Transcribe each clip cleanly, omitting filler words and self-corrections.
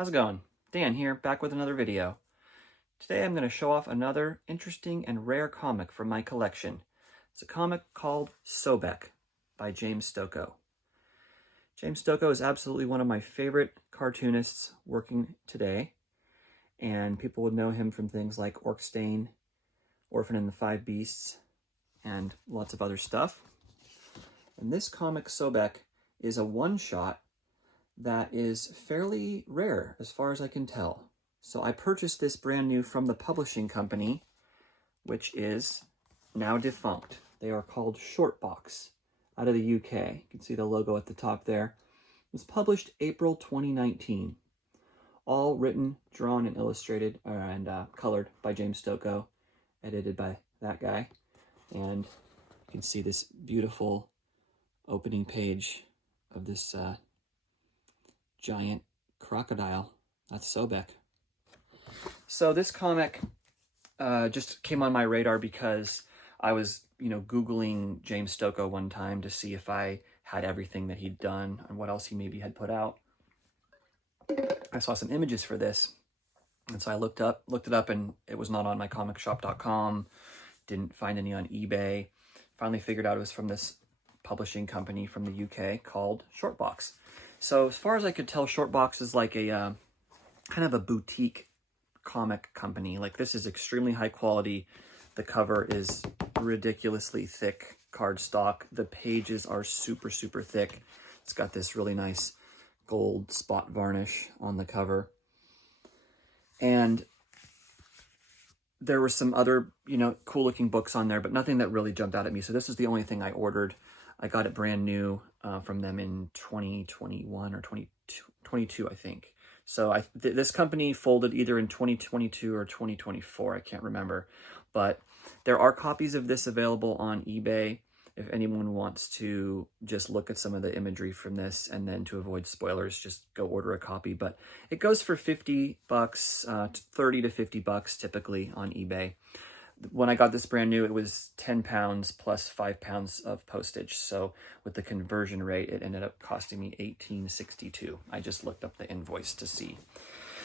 How's it going? Dan here, back with another video. Today I'm going to show off another interesting and rare comic from my collection. It's a comic called Sobek by James Stokoe. James Stokoe is absolutely one of my favorite cartoonists working today, and people would know him from things like Orkstein, Orphan and the Five Beasts, and lots of other stuff. And this comic, Sobek, is a one-shot that is fairly rare as far as I can tell. So I purchased this brand new from the publishing company, which is now defunct. They are called Shortbox, out of the UK. You can see the logo at the top there. It was published April 2019. All written, drawn, and illustrated and colored by James Stokoe, edited by that guy. And you can see this beautiful opening page of this giant crocodile. That's Sobek. So this comic just came on my radar because I was, Googling James Stokoe one time to see if I had everything that he'd done and what else he maybe had put out. I saw some images for this, and so I looked it up, and it was not on mycomicshop.com. Didn't find any on eBay. Finally figured out it was from this publishing company from the UK called Shortbox. So as far as I could tell, Shortbox is like a kind of a boutique comic company. Like, this is extremely high quality. The cover is ridiculously thick cardstock. The pages are super, super thick. It's got this really nice gold spot varnish on the cover. And there were some other, cool looking books on there, but nothing that really jumped out at me. So this is the only thing I ordered. I got it brand new from them in 2021 or 2022, I think. So this company folded either in 2022 or 2024. I can't remember. But there are copies of this available on eBay if anyone wants to just look at some of the imagery from this, and then to avoid spoilers, just go order a copy. But it goes for $50, 30 to $50 typically on eBay. When I got this brand new, it was £10 plus £5 of postage. So with the conversion rate, it ended up costing me $18.62. I just looked up the invoice to see.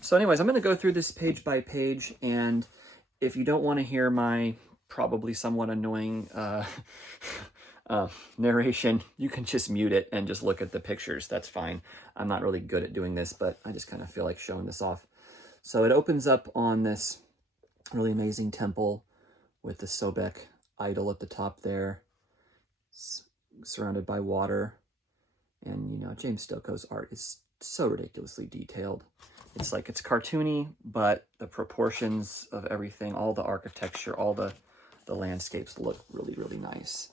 So anyways, I'm going to go through this page by page, and if you don't want to hear my probably somewhat annoying narration, you can just mute it and just look at the pictures. That's fine. I'm not really good at doing this, but I just kind of feel like showing this off. So it opens up on this really amazing temple with the Sobek idol at the top there, surrounded by water. And, James Stokoe's art is so ridiculously detailed. It's like, it's cartoony, but the proportions of everything, all the architecture, all the landscapes look really, really nice.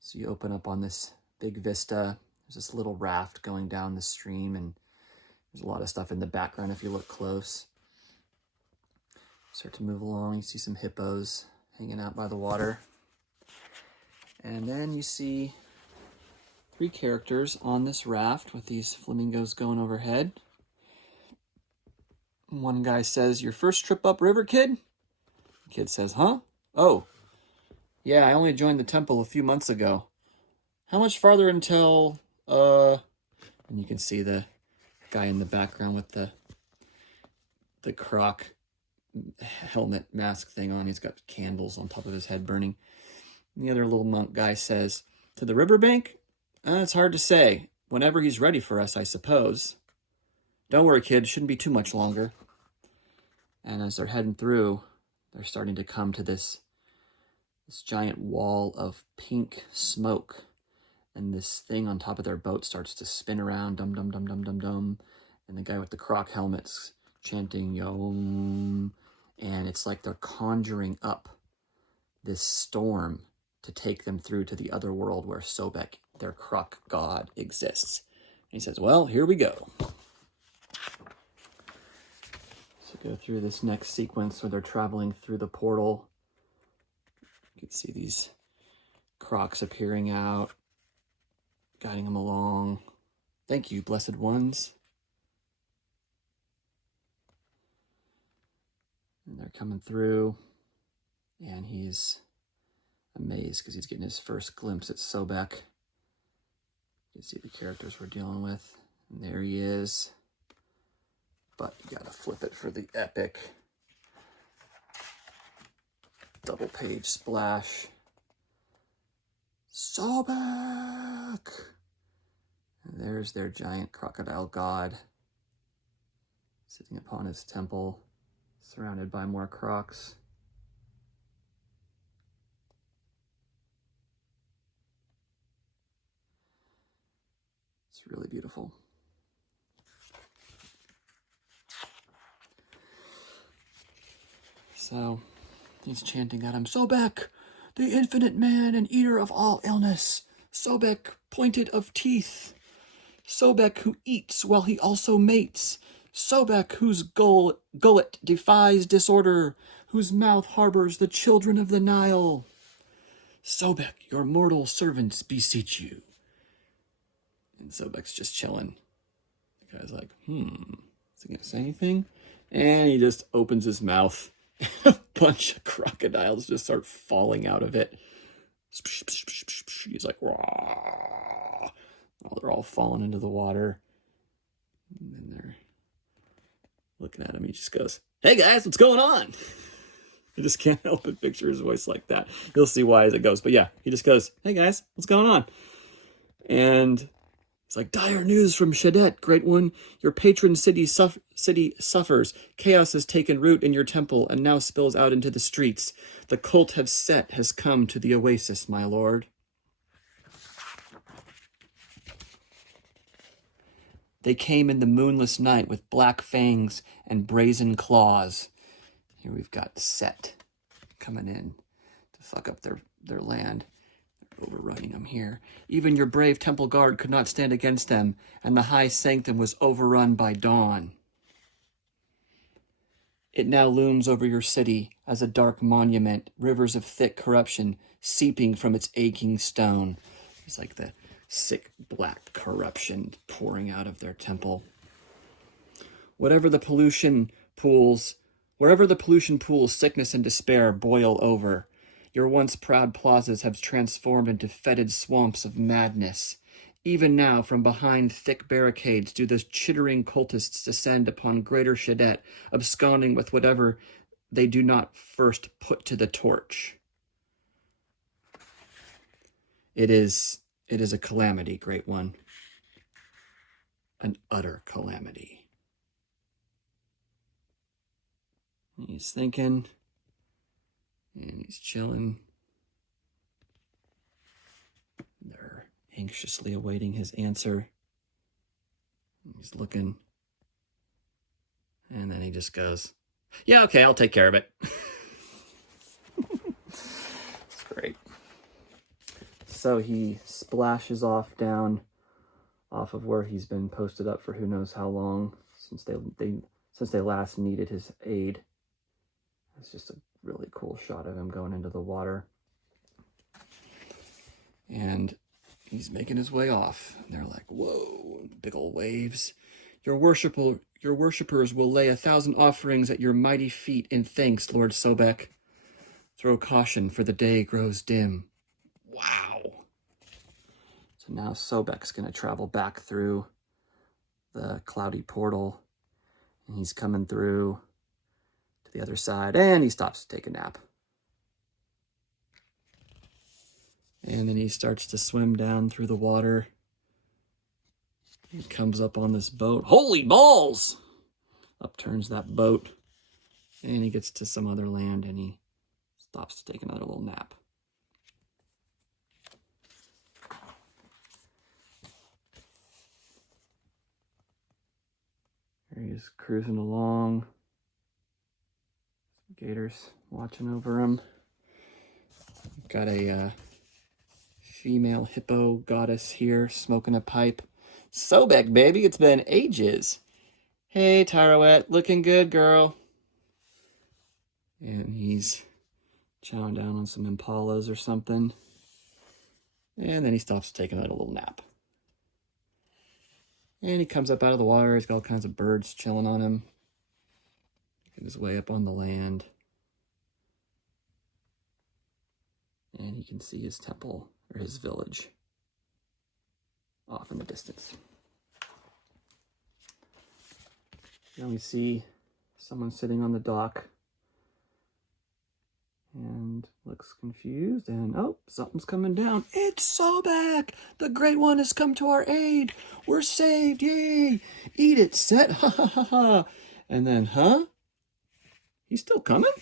So you open up on this big vista. There's this little raft going down the stream, and there's a lot of stuff in the background if you look close. Start to move along, you see some hippos hanging out by the water. And then you see 3 characters on this raft with these flamingos going overhead. One guy says, "Your first trip upriver, kid?" The kid says, "Huh? Oh, yeah, I only joined the temple a few months ago. How much farther until, And you can see the guy in the background with the croc helmet mask thing on. He's got candles on top of his head burning. And the other little monk guy says, "To the riverbank? It's hard to say. Whenever he's ready for us, I suppose. Don't worry, kid. Shouldn't be too much longer." And as they're heading through, they're starting to come to this giant wall of pink smoke. And this thing on top of their boat starts to spin around, dum dum dum dum dum dum. And the guy with the croc helmet's chanting Yom. And it's like they're conjuring up this storm to take them through to the other world where Sobek, their croc god, exists. And he says, "Well, here we go." So go through this next sequence where they're traveling through the portal. You can see these crocs appearing out, guiding them along. "Thank you, blessed ones." And they're coming through, and he's amazed because he's getting his first glimpse at Sobek. You can see the characters we're dealing with. And there he is. but you gotta flip it for the epic double page splash. Sobek! And there's their giant crocodile god sitting upon his temple, surrounded by more crocs. It's really beautiful. So he's chanting at him, Sobek, the infinite man and eater of all illness. Sobek, pointed of teeth. Sobek, who eats while he also mates. Sobek, whose gullet defies disorder, whose mouth harbors the children of the Nile. Sobek, your mortal servants beseech you. And Sobek's just chilling. The guy's like, is he gonna say anything? And he just opens his mouth. A bunch of crocodiles just start falling out of it. He's like, raw. Oh, they're all falling into the water. And then they're looking at him. He just goes, hey guys, what's going on? I just can't help but picture his voice like that. You'll see why as it goes. But yeah, he just goes, hey guys, what's going on? And it's like, dire news from Shadet, great one. Your patron city suffers. Chaos has taken root in your temple and now spills out into the streets. The cult has come to the oasis, my lord. They came in the moonless night with black fangs and brazen claws. Here we've got Set coming in to fuck up their land. Overrunning them here. Even your brave temple guard could not stand against them, and the high sanctum was overrun by dawn. It now looms over your city as a dark monument, rivers of thick corruption seeping from its aching stone. It's like the sick black corruption pouring out of their temple. Wherever the pollution pools, sickness and despair boil over. Your once proud plazas have transformed into fetid swamps of madness. Even now, from behind thick barricades, do the chittering cultists descend upon Greater Shadet, absconding with whatever they do not first put to the torch. It is a calamity, Great One. An utter calamity. He's thinking, and he's chilling. They're anxiously awaiting his answer. He's looking. And then he just goes, yeah, okay, I'll take care of it. It's great. So he splashes off down off of where he's been posted up for who knows how long since they last needed his aid. It's just a really cool shot of him going into the water. And he's making his way off. And they're like, whoa, big old waves. Your worshippers will lay 1,000 offerings at your mighty feet in thanks, Lord Sobek. Throw caution, for the day grows dim. Wow. So now Sobek's going to travel back through the cloudy portal. And he's coming through to the other side. And he stops to take a nap. And then he starts to swim down through the water. He comes up on this boat. Holy balls! Upturns that boat. And he gets to some other land and he stops to take another little nap. Here he's cruising along. Gators watching over him. Got a female hippo goddess here smoking a pipe. Sobek, baby, it's been ages. Hey, Tyrowette, looking good, girl. And he's chowing down on some impalas or something. And then he stops to take another little nap. And he comes up out of the water. He's got all kinds of birds chilling on him. Making his way up on the land. And he can see his temple, or his village, off in the distance. Then we see someone sitting on the dock and looks confused, and oh, something's coming down. It's Sobek! The Great One has come to our aid! We're saved! Yay! Eat it, Set! Ha ha ha ha! And then, huh? He's still coming?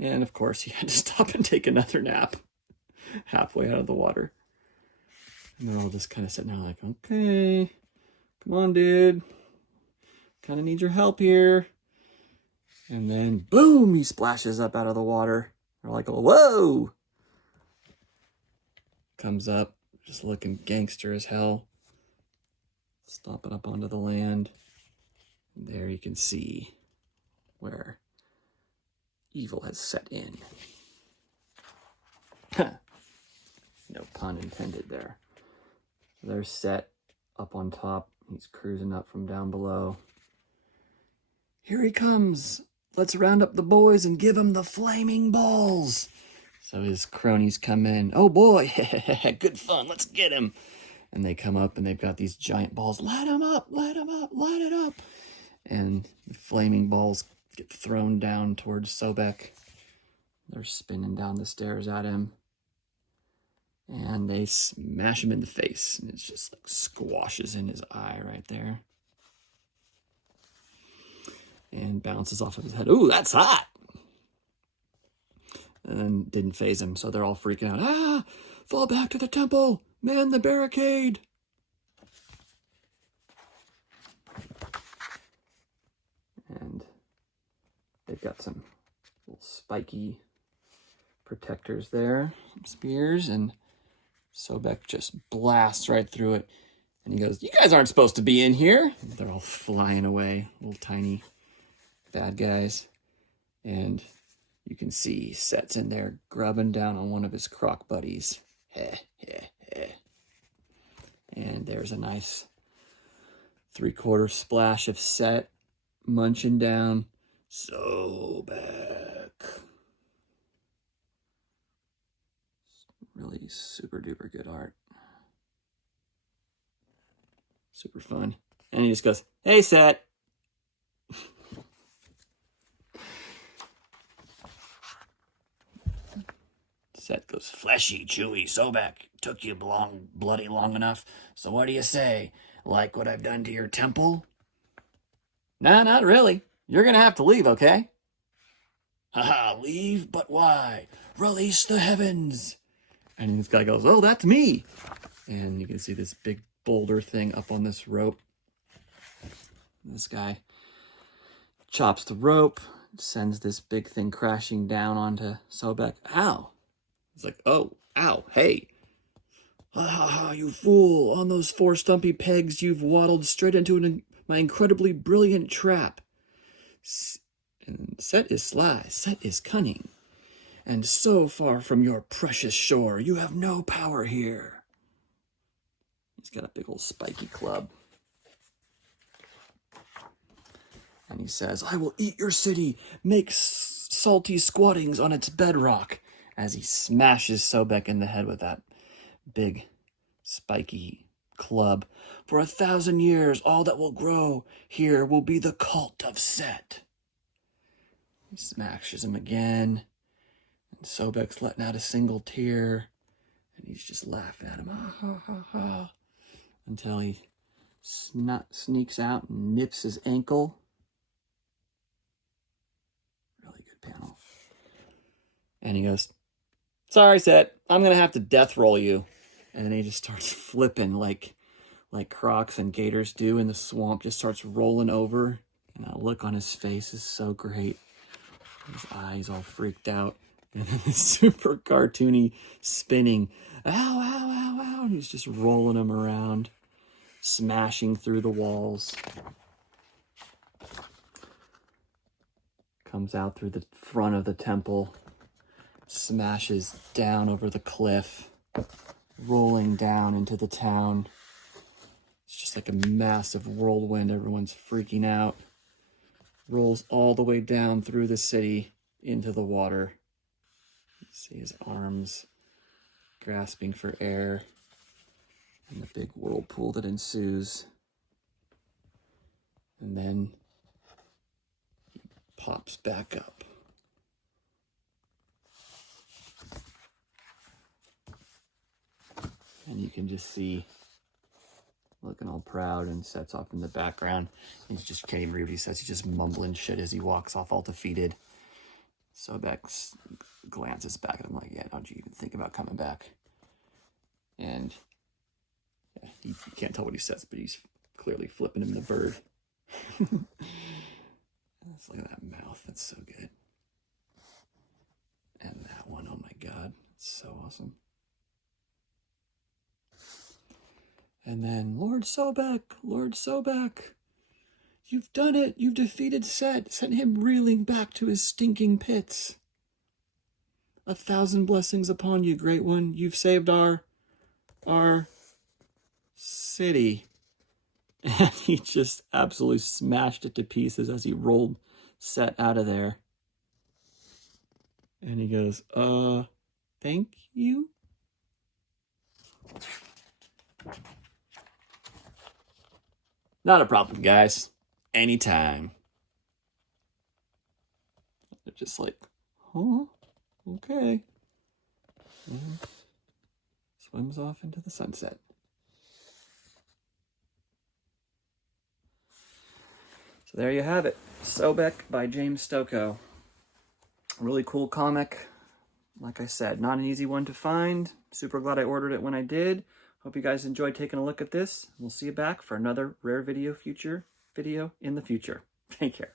And of course, he had to stop and take another nap halfway out of the water. And they're all just kind of sitting there like, okay, come on, dude. Kind of need your help here. And then, boom, he splashes up out of the water. They're like, whoa! Comes up, just looking gangster as hell. Stomping up onto the land. And there you can see where evil has set in. No pun intended there. They're Set up on top. He's cruising up from down below. Here he comes. Let's round up the boys and give him the flaming balls. So his cronies come in. Oh boy, good fun. Let's get him. And they come up and they've got these giant balls. Light him up, light him up, light it up. And the flaming balls get thrown down towards Sobek. They're spinning down the stairs at him. And they smash him in the face. And it's just like squashes in his eye right there. And bounces off of his head. Ooh, that's hot! And then didn't faze him, so they're all freaking out. Ah! Fall back to the temple! Man the barricade! And they've got some little spiky protectors there, some spears, and Sobek just blasts right through it. And he goes, you guys aren't supposed to be in here! And they're all flying away, little tiny bad guys. And you can see Set's in there grubbing down on one of his croc buddies. Heh, heh, heh. And there's a nice 3/4 splash of Set munching down Sobek. Really super duper good art. Super fun. And he just goes, hey, Set. Set goes, fleshy, chewy, Sobek. Took you bloody long enough. So what do you say? Like what I've done to your temple? Nah, not really. You're gonna have to leave, okay? Haha, leave? But why? Release the heavens. And this guy goes, oh, that's me. And you can see this big boulder thing up on this rope. This guy chops the rope, sends this big thing crashing down onto Sobek. Ow. He's like, oh, ow, hey. Ha ha ha, you fool. On those 4 stumpy pegs, you've waddled straight into my incredibly brilliant trap. And Set is sly, Set is cunning. And so far from your precious shore, you have no power here. He's got a big old spiky club. And he says, I will eat your city, make salty squattings on its bedrock, as he smashes Sobek in the head with that big spiky club. For 1,000 years, all that will grow here will be the cult of Set. He smashes him again. And Sobek's letting out a single tear. And he's just laughing at him. Ha, ha, ha, ha. Until he sneaks out and nips his ankle. Really good panel. And he goes, sorry, Set. I'm going to have to death roll you. And then he just starts flipping like crocs and gators do in the swamp. Just starts rolling over. And that look on his face is so great. His eyes all freaked out. And then this super cartoony spinning. Ow, ow, ow, ow. And he's just rolling him around. Smashing through the walls. Comes out through the front of the temple. Smashes down over the cliff. Rolling down into the town. It's just like a massive whirlwind. Everyone's freaking out. Rolls all the way down through the city into the water. You see his arms grasping for air and the big whirlpool that ensues. And then pops back up. And you can just see looking all proud and sets off in the background. He just can't even read what he says. He's just mumbling shit as he walks off all defeated. Sobek glances back at him like, yeah, don't you even think about coming back? And yeah, you can't tell what he says, but he's clearly flipping him the bird. Let's look at that mouth. That's so good. And that one, oh my God, it's so awesome. And then, Lord Sobek, you've done it. You've defeated Set, sent him reeling back to his stinking pits. 1,000 blessings upon you, Great One. You've saved our city. And he just absolutely smashed it to pieces as he rolled Set out of there. And he goes, thank you? Not a problem, guys. Anytime. They're just like, huh? Okay. And swims off into the sunset. So there you have it. Sobek by James Stokoe. Really cool comic. Like I said, not an easy one to find. Super glad I ordered it when I did. Hope you guys enjoyed taking a look at this. We'll see you back for another rare video in the future. Take care.